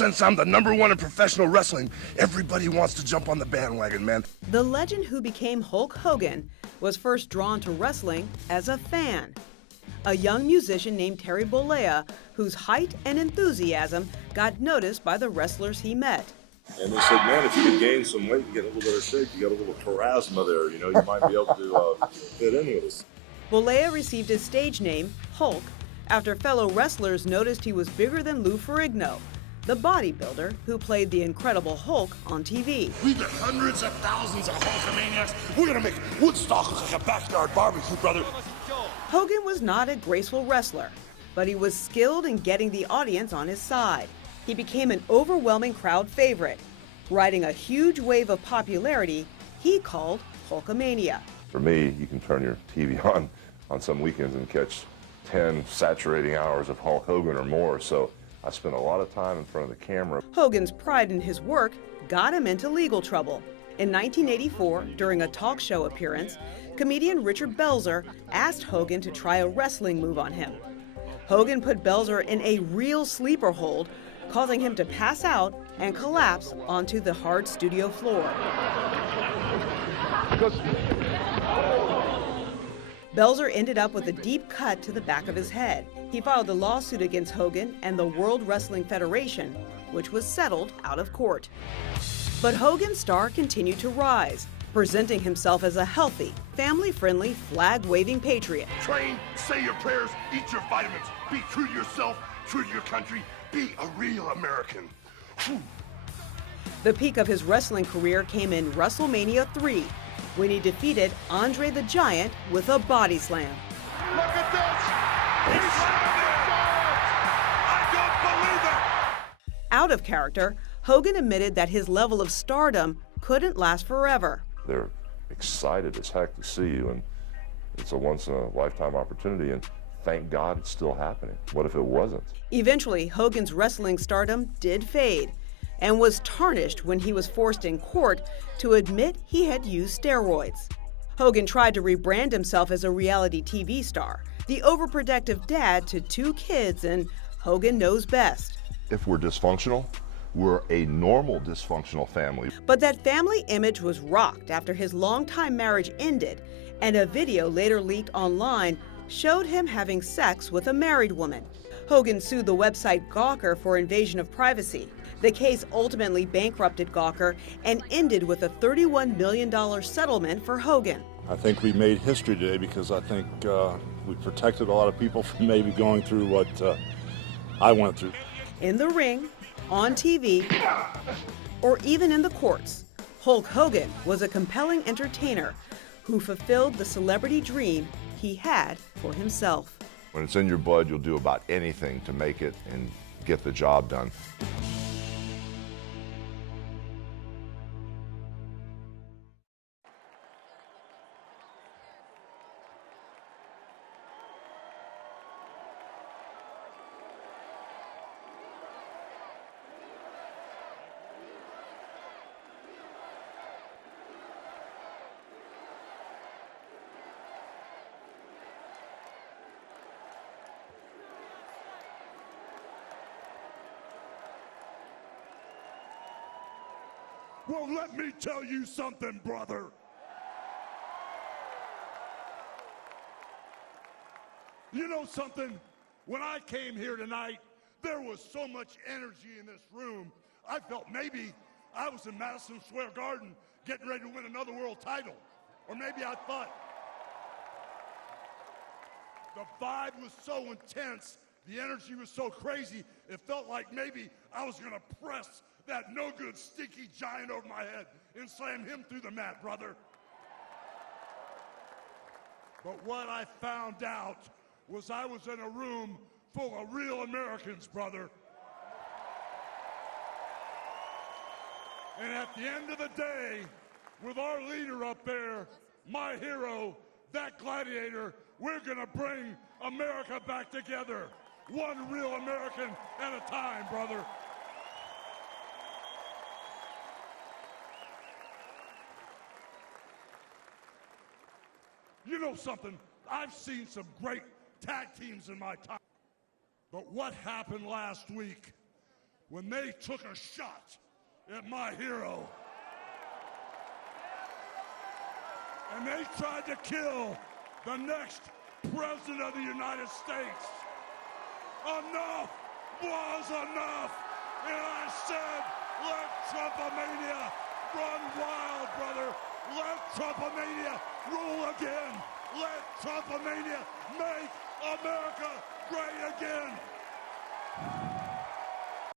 since I'm the #1 in professional wrestling, everybody wants to jump on the bandwagon, man. The legend who became Hulk Hogan was first drawn to wrestling as a fan. A young musician named Terry Bollea, whose height and enthusiasm got noticed by the wrestlers he met. And they said, man, if you could gain some weight and get a little bit of shape, you got a little charisma there, you might be able to fit in with us. Bollea received his stage name, Hulk, after fellow wrestlers noticed he was bigger than Lou Ferrigno, the bodybuilder who played the Incredible Hulk on TV. We've got hundreds of thousands of Hulkamaniacs. We're gonna make Woodstock look like a backyard barbecue, brother. Hogan was not a graceful wrestler, but he was skilled in getting the audience on his side. He became an overwhelming crowd favorite, riding a huge wave of popularity he called Hulkamania. For me, you can turn your TV on some weekends and catch 10 saturating hours of Hulk Hogan or more, so I spent a lot of time in front of the camera. Hogan's pride in his work got him into legal trouble. In 1984, during a talk show appearance, comedian Richard Belzer asked Hogan to try a wrestling move on him. Hogan put Belzer in a real sleeper hold, causing him to pass out and collapse onto the hard studio floor. Belzer ended up with a deep cut to the back of his head. He filed a lawsuit against Hogan and the World Wrestling Federation, which was settled out of court. But Hogan's star continued to rise, presenting himself as a healthy, family-friendly, flag-waving patriot. Train, say your prayers, eat your vitamins, be true to yourself, true to your country, be a real American. Whew. The peak of his wrestling career came in WrestleMania 3, when he defeated Andre the Giant with a body slam. Look at this! He's I don't believe it! Out of character, Hogan admitted that his level of stardom couldn't last forever. They're excited as heck to see you, and it's a once-in-a-lifetime opportunity, and thank God it's still happening. What if it wasn't? Eventually, Hogan's wrestling stardom did fade and was tarnished when he was forced in court to admit he had used steroids. Hogan tried to rebrand himself as a reality TV star, the overprotective dad to 2 kids, and Hogan knows best. If we're dysfunctional, we're a normal dysfunctional family. But that family image was rocked after his longtime marriage ended, and a video later leaked online showed him having sex with a married woman. Hogan sued the website Gawker for invasion of privacy. The case ultimately bankrupted Gawker and ended with a $31 million settlement for Hogan. I think we made history today because I think we protected a lot of people from maybe going through what I went through. In the ring, on TV, or even in the courts, Hulk Hogan was a compelling entertainer who fulfilled the celebrity dream he had for himself. When it's in your blood, you'll do about anything to make it and get the job done. Well, let me tell you something, brother. You know something? When I came here tonight, there was so much energy in this room. I felt maybe I was in Madison Square Garden getting ready to win another world title. Or maybe I thought the vibe was so intense, the energy was so crazy, it felt like maybe I was going to press that no-good, stinky giant over my head and slam him through the mat, brother. But what I found out was I was in a room full of real Americans, brother. And at the end of the day, with our leader up there, my hero, that gladiator, we're gonna bring America back together. One real American at a time, brother. You know something? I've seen some great tag teams in my time. But what happened last week when they took a shot at my hero. And they tried to kill the next president of the United States. Enough was enough. And I said, let Trumpomania run wild, brother. Let Trumpomania rule again. Let Trumpomania make America great again.